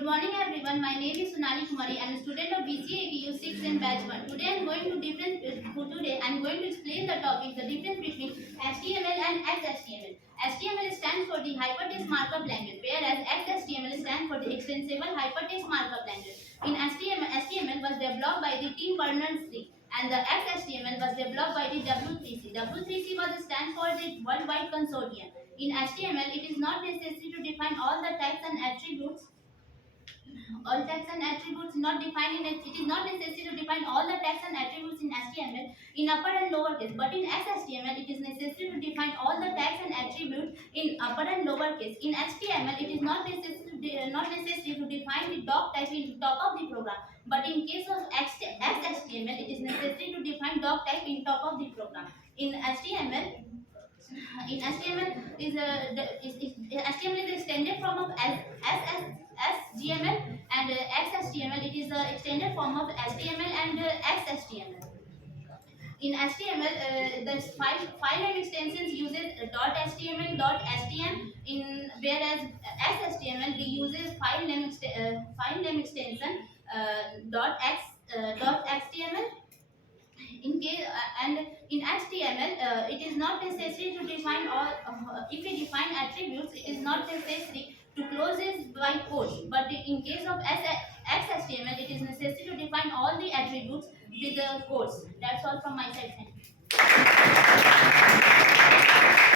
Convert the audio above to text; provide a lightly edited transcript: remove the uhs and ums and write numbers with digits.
Good morning everyone. My name is Sunali Kumari. I am a student of BCA 6 in batch 1. Today I am going to explain the topic, the difference between HTML and XHTML. HTML stands for the hypertext markup language, whereas XHTML stands for the extensible hypertext markup language. In HTML was developed by the Tim Berners-Lee, and the XHTML was developed by the W3C. W3C was a stand for the Worldwide Consortium. In HTML, it is not necessary to define all the types and attributes. All tags and attributes not defined in it. It is not necessary to define all the tags and attributes in HTML in upper and lower case. But in XHTML, it is necessary to define all the tags and attributes in upper and lower case. In HTML, it is not necessary to define the doc type in top of the program. But in case of XHTML, it is necessary to define doc type in top of the program. In HTML is HTML is extended form of SGML, and XHTML it is a extended form of HTML and XHTML. In HTML, the file name extensions uses .html, .htm. Whereas XHTML we uses file name extension .html. And in HTML, it is not necessary to define all. If we define attributes, it is not necessary to close it by quotes. But in case of XHTML, it is necessary to define all the attributes with the quotes. That's all from my side. Thank you.